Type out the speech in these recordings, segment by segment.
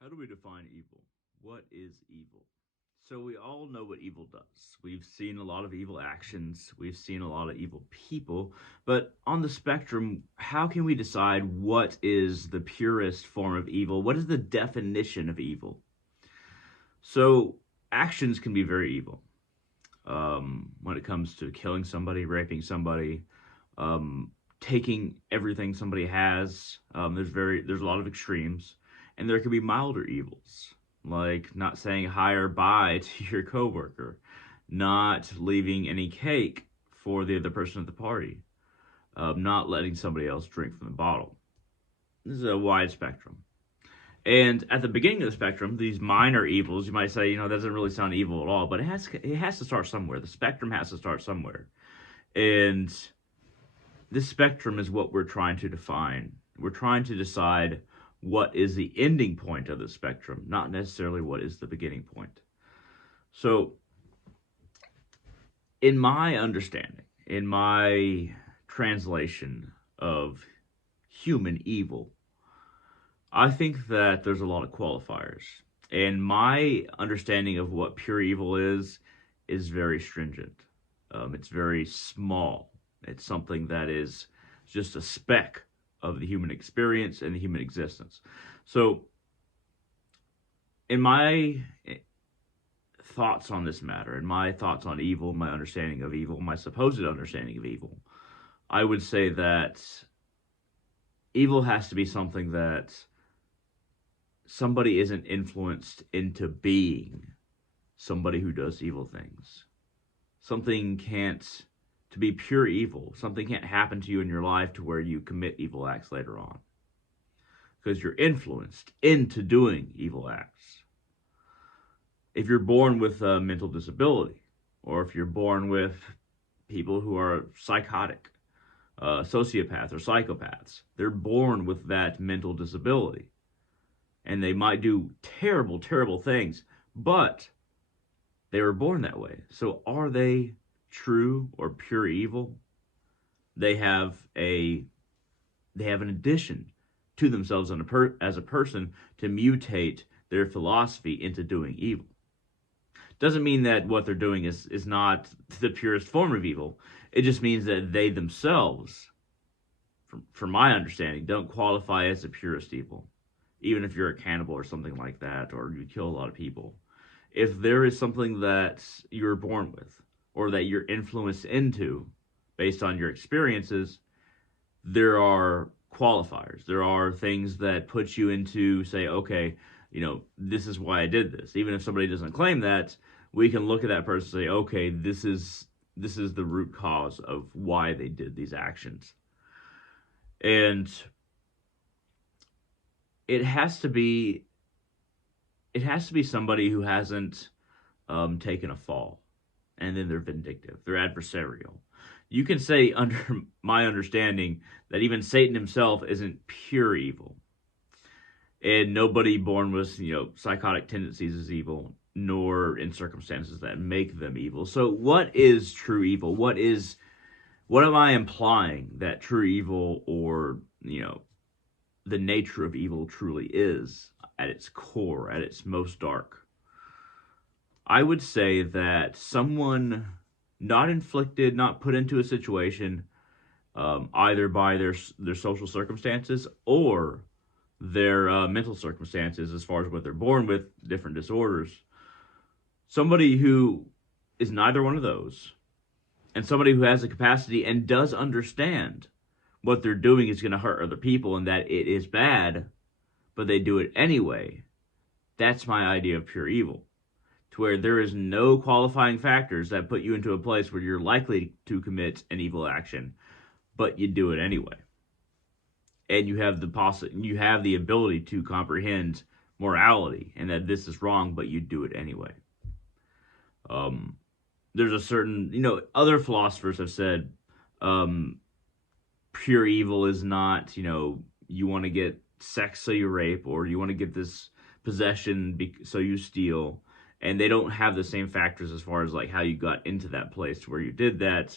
How do we define evil? What is evil? So we all know what evil does. We've seen a lot of evil actions, we've seen a lot of evil people, but on the spectrum, how can we decide what is the purest form of evil? What is the definition of evil? So actions can be very evil. When it comes to killing somebody, raping somebody, um, taking everything somebody has. There's a lot of extremes, and there can be milder evils, like not saying hi or bye to your coworker, not leaving any cake for the other person at the party, not letting somebody else drink from the bottle. This is a wide spectrum. And at the beginning of the spectrum, these minor evils, you might say, that doesn't really sound evil at all, but it has to start somewhere. The spectrum has to start somewhere. And this spectrum is what we're trying to define. We're trying to decide what is the ending point of the spectrum, not necessarily what is the beginning point. So, in my understanding, in my translation of human evil, I think that there's a lot of qualifiers. And my understanding of what pure evil is very stringent. It's very small. It's something that is just a speck of the human experience and the human existence. So, in my thoughts on this matter, and my thoughts on evil, my understanding of evil, my supposed understanding of evil, I would say that evil has to be something that somebody isn't influenced into being somebody who does evil things. Something can't, to be pure evil, something can't happen to you in your life to where you commit evil acts later on. Because you're influenced into doing evil acts. If you're born with a mental disability, or if you're born with people who are psychotic, sociopaths, or psychopaths, they're born with that mental disability. And they might do terrible, terrible things, but they were born that way. So are they true or pure evil? They have a they have an addition to themselves as a person to mutate their philosophy into doing evil. Doesn't mean that what they're doing is not the purest form of evil. It just means that they themselves, from my understanding, don't qualify as the purest evil. Even if you're a cannibal or something like that, or you kill a lot of people. If there is something that you're born with, or that you're influenced into based on your experiences, there are qualifiers. There are things that put you into, say, okay, this is why I did this. Even if somebody doesn't claim that, we can look at that person and say, okay, this is the root cause of why they did these actions. And it has to be somebody who hasn't taken a fall, and then they're vindictive, they're adversarial. You can say, under my understanding, that even Satan himself isn't pure evil, and nobody born with psychotic tendencies is evil, nor in circumstances that make them evil. So, what is true evil? What am I implying that true evil, or the nature of evil truly is at its core, at its most dark? I would say that someone not inflicted, not put into a situation, either by their social circumstances or their mental circumstances, as far as what they're born with, different disorders. Somebody who is neither one of those, and somebody who has the capacity and does understand what they're doing is going to hurt other people and that it is bad, but they do it anyway. That's my idea of pure evil, to where there is no qualifying factors that put you into a place where you're likely to commit an evil action, but you do it anyway. And you have the ability to comprehend morality and that this is wrong, but you do it anyway. Um, there's a certain, other philosophers have said, um, pure evil is not, you want to get sex so you rape, or you want to get this possession so you steal, and they don't have the same factors as far as like how you got into that place where you did that.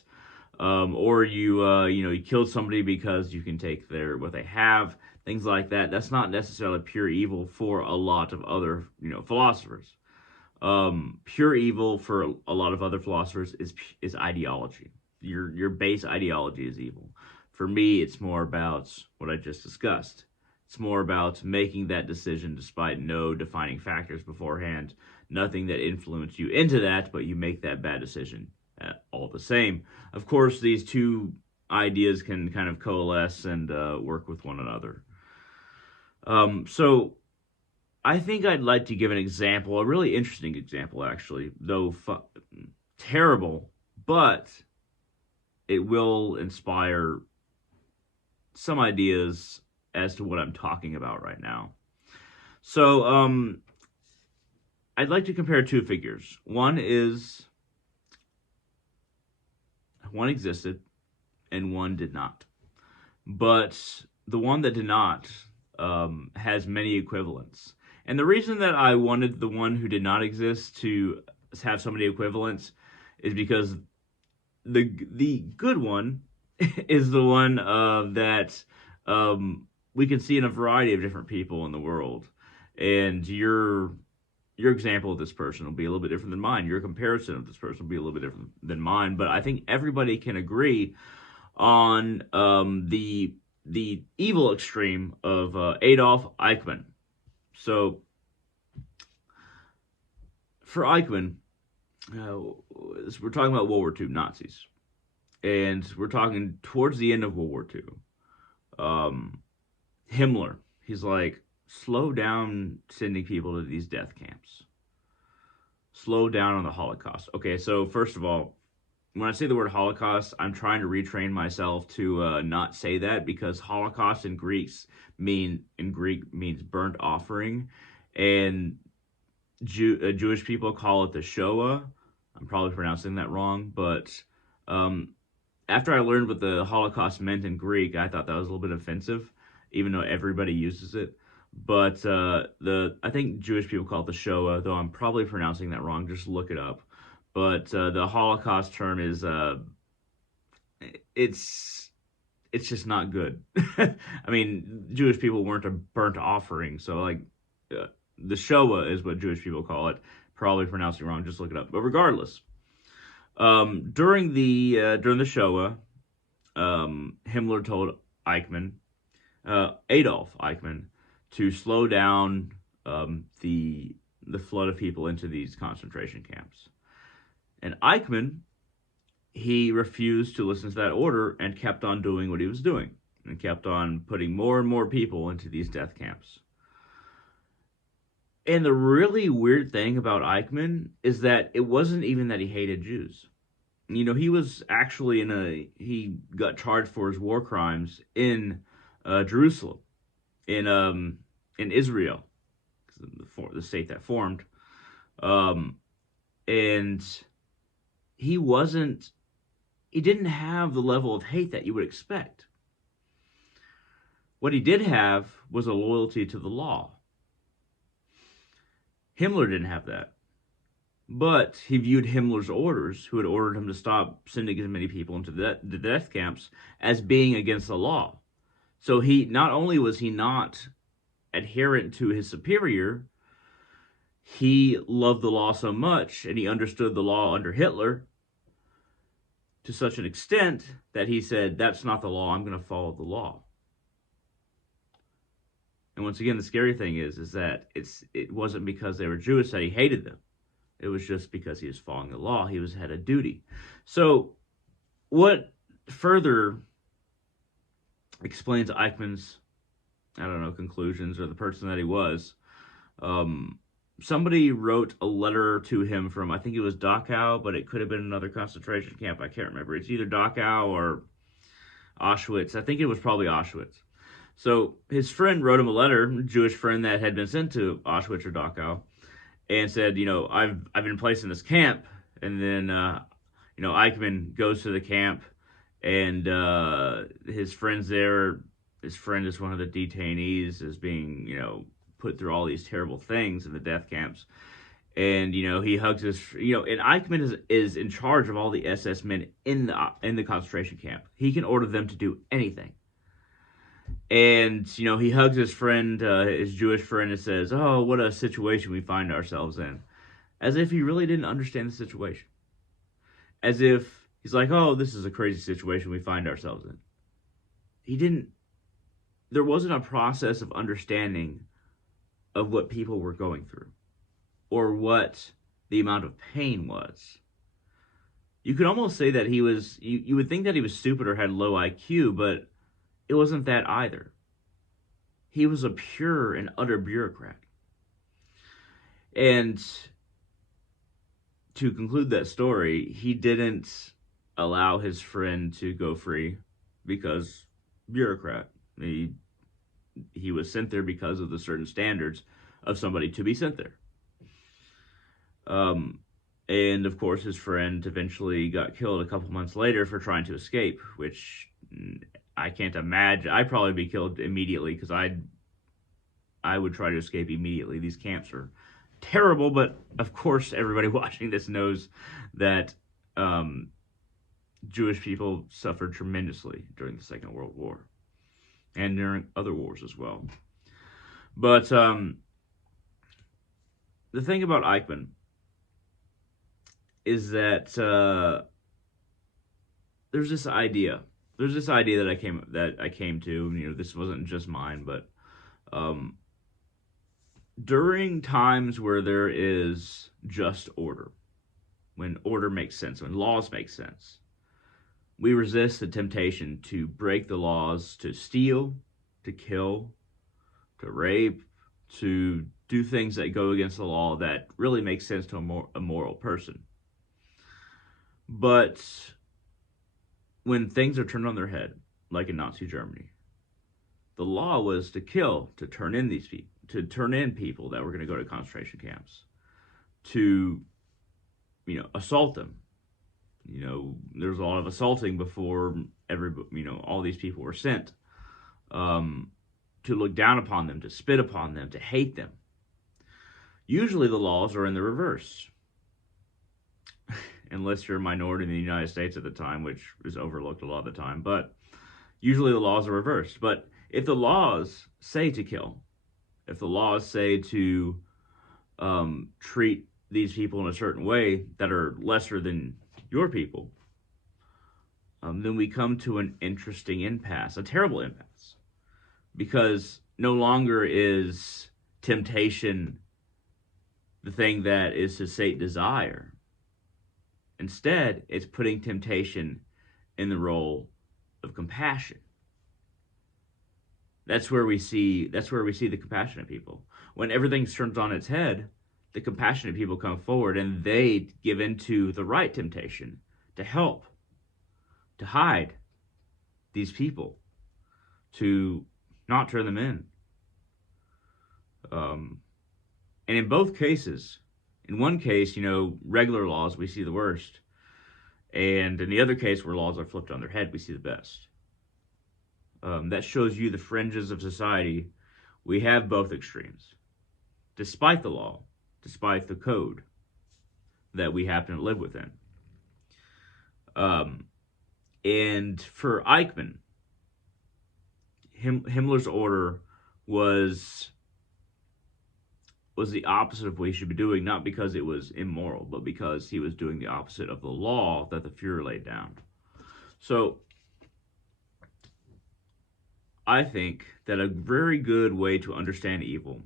or you killed somebody because you can take what they have, things like that. That's not necessarily pure evil for a lot of other philosophers. Pure evil for a lot of other philosophers is ideology. Your base ideology is evil. For me, it's more about what I just discussed. It's more about making that decision despite no defining factors beforehand, nothing that influenced you into that, but you make that bad decision all the same. Of course, these two ideas can kind of coalesce and work with one another. So I think I'd like to give an example, a really interesting example, actually, though terrible, but it will inspire some ideas as to what I'm talking about right now. So, I'd like to compare two figures. One existed and one did not. But the one that did not has many equivalents. And the reason that I wanted the one who did not exist to have so many equivalents is because the good one is the one that we can see in a variety of different people in the world. And your example of this person will be a little bit different than mine. Your comparison of this person will be a little bit different than mine. But I think everybody can agree on the evil extreme of Adolf Eichmann. So for Eichmann, we're talking about World War II Nazis, and we're talking towards the end of World War II. Himmler, he's like, slow down sending people to these death camps. Slow down on the Holocaust. Okay, so first of all, when I say the word Holocaust, I'm trying to retrain myself to not say that, because Holocaust in Greek means burnt offering, and Jewish people call it the Shoah. I'm probably pronouncing that wrong, but after I learned what the Holocaust meant in Greek, I thought that was a little bit offensive, even though everybody uses it. But I think Jewish people call it the Shoah, though I'm probably pronouncing that wrong. Just look it up. But the Holocaust term is it's just not good. I mean, Jewish people weren't a burnt offering, so like the Shoah is what Jewish people call it. Probably pronouncing it wrong. Just look it up. But regardless, during the Shoah, Himmler told Adolf Eichmann, to slow down the flood of people into these concentration camps. And Eichmann, he refused to listen to that order and kept on doing what he was doing, and kept on putting more and more people into these death camps. And the really weird thing about Eichmann is that it wasn't even that he hated Jews. He was actually he got charged for his war crimes in Jerusalem, in Israel, the state that formed, and he didn't have the level of hate that you would expect. What he did have was a loyalty to the law. Himmler didn't have that. But he viewed Himmler's orders, who had ordered him to stop sending as many people into the death camps, as being against the law. So not only was he not adherent to his superior, he loved the law so much, and he understood the law under Hitler to such an extent that he said, that's not the law, I'm going to follow the law. And once again, the scary thing is that it wasn't because they were Jewish that he hated them. It was just because he was following the law. He had a duty. So what further explains Eichmann's, conclusions, or the person that he was? Somebody wrote a letter to him from, I think it was Dachau, but it could have been another concentration camp. I can't remember. It's either Dachau or Auschwitz. I think it was probably Auschwitz. So his friend wrote him a letter, a Jewish friend that had been sent to Auschwitz or Dachau, and said, I've been placed in this camp. And then, Eichmann goes to the camp, and his friend's there. His friend is one of the detainees, is being, put through all these terrible things in the death camps. And he hugs his and Eichmann is in charge of all the SS men in the concentration camp. He can order them to do anything. And he hugs his friend, his Jewish friend, and says, "Oh, what a situation we find ourselves in," as if he really didn't understand the situation. As if he's like, "Oh, this is a crazy situation we find ourselves in." He didn't. There wasn't a process of understanding of what people were going through, or what the amount of pain was. You could almost say that he was, you would think that he was stupid or had low IQ, but it wasn't that either. He was a pure and utter bureaucrat. And to conclude that story, he didn't allow his friend to go free because bureaucrat. He was sent there because of the certain standards of somebody to be sent there. And of course, his friend eventually got killed a couple months later for trying to escape, which I can't imagine. I'd probably be killed immediately because I would try to escape immediately. These camps are terrible, but of course, everybody watching this knows that Jewish people suffered tremendously during the Second World War and during other wars as well. But the thing about Eichmann is that there's this idea. There's this idea that I came to. This wasn't just mine, but during times where there is just order, when order makes sense, when laws make sense, we resist the temptation to break the laws, to steal, to kill, to rape, to do things that go against the law that really make sense to a moral person. But when things are turned on their head, like in Nazi Germany, the law was to kill, to turn in people that were going to go to concentration camps, to assault them. There's a lot of assaulting before all these people were sent. To look down upon them, to spit upon them, to hate them. Usually the laws are in the reverse. Unless you're a minority in the United States at the time, which is overlooked a lot of the time. But usually the laws are reversed. But if the laws say to kill, if the laws say to treat these people in a certain way that are lesser than your people, then we come to an interesting impasse, a terrible impasse. Because no longer is temptation the thing that is to sate desire. Instead, it's putting temptation in the role of compassion. That's where we see the compassionate people. When everything turns on its head, the compassionate people come forward and they give into the right temptation to help, to hide these people, to not turn them in. And in both cases, in one case, regular laws, we see the worst. And in the other case, where laws are flipped on their head, we see the best. That shows you the fringes of society. We have both extremes. Despite the law, despite the code that we happen to live within. And for Eichmann, Himmler's order was the opposite of what he should be doing, not because it was immoral, but because he was doing the opposite of the law that the Fuhrer laid down. So I think that a very good way to understand evil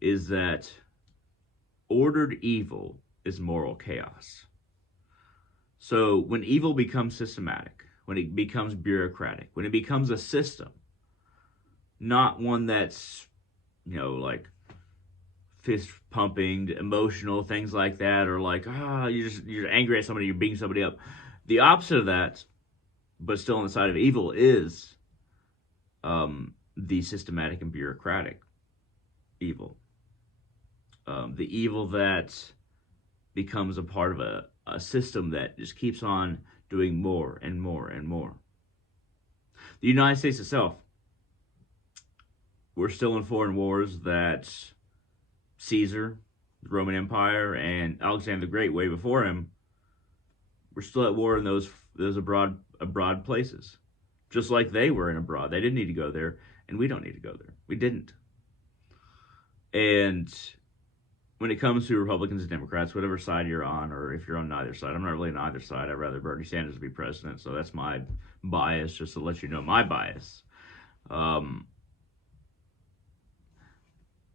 is that ordered evil is moral chaos. So when evil becomes systematic, when it becomes bureaucratic, when it becomes a system, not one that's, like fist pumping, emotional, things like that, or like, you're angry at somebody, you're beating somebody up. The opposite of that, but still on the side of evil, is the systematic and bureaucratic evil. The evil that becomes a part of a system that just keeps on doing more and more and more. The United States itself, we're still in foreign wars that Caesar the Roman Empire and Alexander the Great way before him, were still at war in those abroad places, just like they were in abroad. They didn't need to go there, and we don't need to go there. We didn't. And when it comes to Republicans and Democrats, whatever side you're on, or if you're on neither side, I'm not really on either side. I'd rather Bernie Sanders be president, so that's my bias, just to let you know my bias.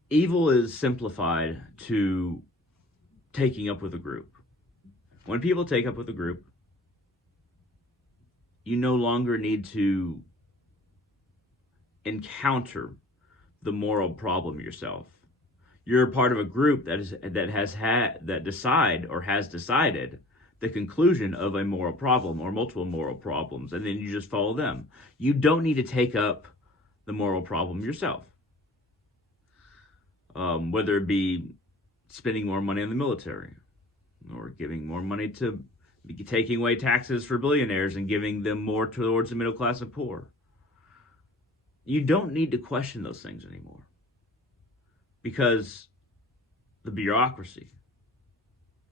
Evil is simplified to taking up with a group. When people take up with a group, you no longer need to encounter the moral problem yourself. You're a part of a group that has decided the conclusion of a moral problem or multiple moral problems, and then you just follow them. You don't need to take up the moral problem yourself. Whether it be spending more money on the military, or giving more money to taking away taxes for billionaires and giving them more towards the middle class and poor. You don't need to question those things anymore, because the bureaucracy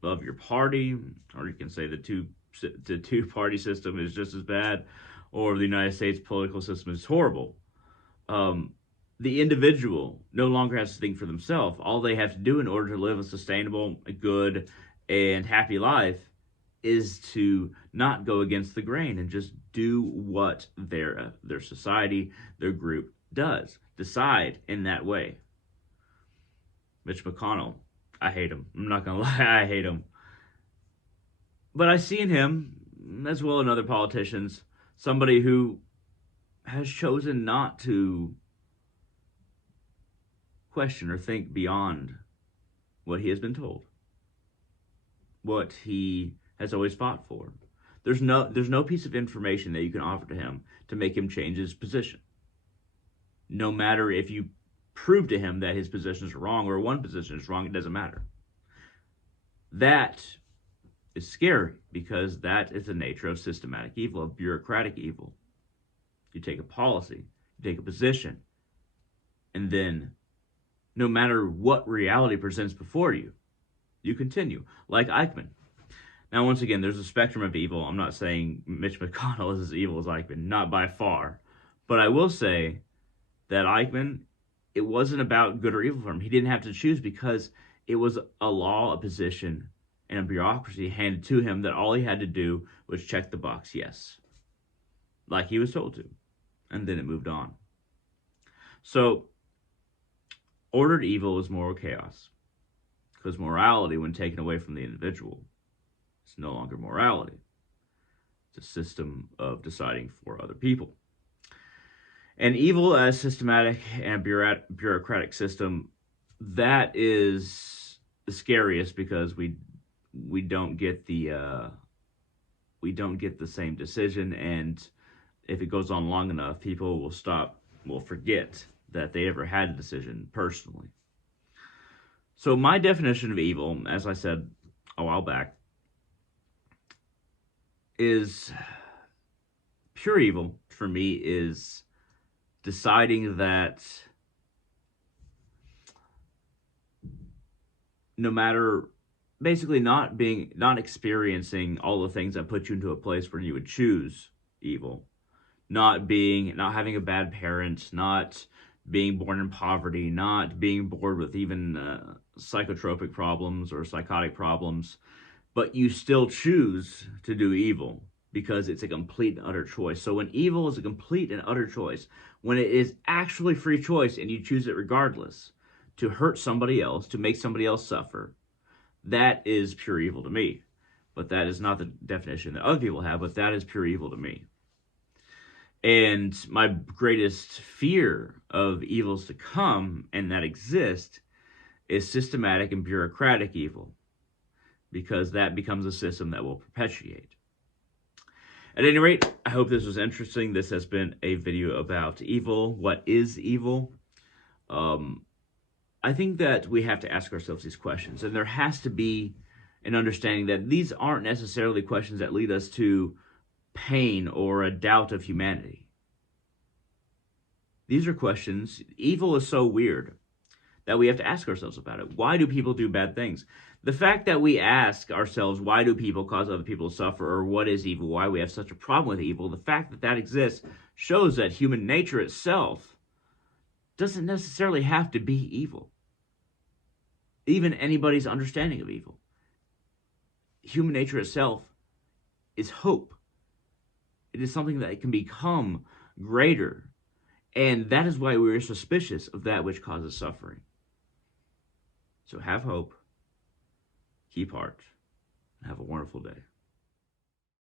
of your party, or you can say the two-party system is just as bad, or the United States political system is horrible. The individual no longer has to think for themselves. All they have to do in order to live a sustainable, good, and happy life is to not go against the grain and just do what their society, their group does. Decide in that way. Mitch McConnell, I hate him. I'm not going to lie, I hate him. But I see in him, as well as in other politicians, somebody who has chosen not to question or think beyond what he has been told, what he has always fought for. There's no piece of information that you can offer to him to make him change his position. No matter if you prove to him that his position is wrong or one position is wrong, it doesn't matter. That is scary, because that is the nature of systematic evil, of bureaucratic evil. You take a policy, you take a position, and then no matter what reality presents before you, you continue. Like Eichmann. Now, once again, there's a spectrum of evil. I'm not saying Mitch McConnell is as evil as Eichmann, not by far. But I will say that Eichmann, it wasn't about good or evil for him. He didn't have to choose, because it was a law, a position, and a bureaucracy handed to him that all he had to do was check the box, yes, like he was told to. And then it moved on. So, ordered evil is moral chaos, because morality, when taken away from the individual, is no longer morality. It's a system of deciding for other people. And evil as systematic and bureaucratic system, that is the scariest, because we don't get the same decision, and if it goes on long enough, people will forget that they ever had a decision personally. So my definition of evil, as I said a while back, is pure evil for me is deciding that no matter, basically not experiencing all the things that put you into a place where you would choose evil, not having a bad parent, not being born in poverty, not being born with even psychotropic problems or psychotic problems, but you still choose to do evil because it's a complete and utter choice. So when evil is a complete and utter choice, when it is actually free choice and you choose it regardless, to hurt somebody else, to make somebody else suffer, that is pure evil to me. But that is not the definition that other people have, but that is pure evil to me. And my greatest fear of evils to come and that exist is systematic and bureaucratic evil, because that becomes a system that will perpetuate. At any rate, I hope this was interesting. This has been a video about evil. What is evil? I think that we have to ask ourselves these questions, and there has to be an understanding that these aren't necessarily questions that lead us to pain or a doubt of humanity. These are questions. Evil is so weird that we have to ask ourselves about it. Why do people do bad things? The fact that we ask ourselves, why do people cause other people to suffer, or what is evil, why we have such a problem with evil, the fact that that exists shows that human nature itself doesn't necessarily have to be evil. Even anybody's understanding of evil. Human nature itself is hope. It is something that can become greater. And that is why we are suspicious of that which causes suffering. So have hope, keep heart, and have a wonderful day.